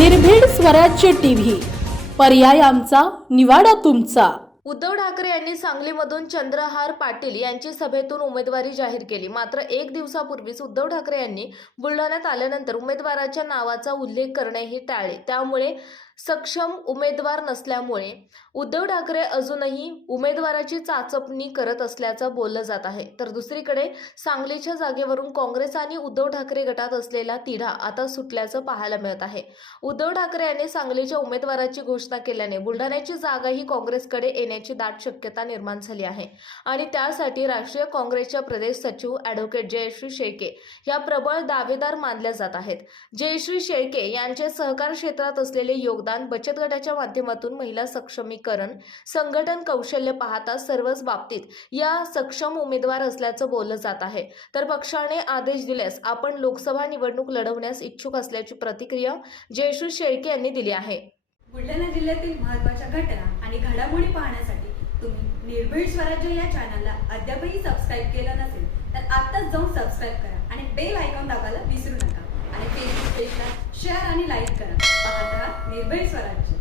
निर्भीड स्वराज्य टीव्ही. पर्याय आमचा निवाडा तुमचा. उद्धव ठाकरे यांनी सांगलीमधून चंद्रहार पाटील यांची सभेतून उमेदवारी जाहीर केली. मात्र एक दिवसापूर्वीच उद्धव ठाकरे यांनी बुलढाण्यात आल्यानंतर उमेदवाराच्या नावाचा उल्लेख करणेही टाळले. त्यामुळे सक्षम उमेदवार नसल्यामुळे उद्धव ठाकरे अजूनही उमेदवाराची चाचपणी करत असल्याचं बोललं जात आहे. तर दुसरीकडे सांगलीच्या जागेवरून काँग्रेस आणि उद्धव ठाकरे गटात असलेला तिढा आता सुटल्याचं पाहायला मिळत आहे. उद्धव ठाकरे यांनी सांगलीच्या उमेदवाराची घोषणा केल्याने बुलढाण्याची जागाही काँग्रेसकडे येण्याची दाट शक्यता निर्माण झाली आहे. आणि त्यासाठी राष्ट्रीय काँग्रेसच्या प्रदेश सचिव ॲडव्होकेट जयश्री शेळके या प्रबळ दावेदार मानल्या जात आहेत. जयश्री शेळके यांचे सहकार क्षेत्रात असलेले योगदान अनुदान बचत गटाच्या माध्यमातून महिला सक्षमीकरण संघटन कौशल्य पाहता सर्वच बाबतीत या सक्षम उमेदवार असल्याचं बोललं जात आहे. तर पक्षाने आदेश दिल्यास आपण लोकसभा निवडणूक लढवण्यास इच्छुक असल्याची प्रतिक्रिया जयश्री शेळके यांनी दिली आहे. बुलढाणा जिल्ह्यातील महत्त्वाच्या घटना आणि घडामोडी पाहण्यासाठी तुम्ही निर्भीड स्वराज्य या चॅनलला अद्यापही सबस्क्राईब केलं नसेल तर आत्ताच जाऊन सबस्क्राईब करा आणि बेल आयकॉन दाबायला विसरू नका. आणि फेसबुक पेजला शेअर आणि लाईक करा. पाहत राहा निर्भीड स्वराज्य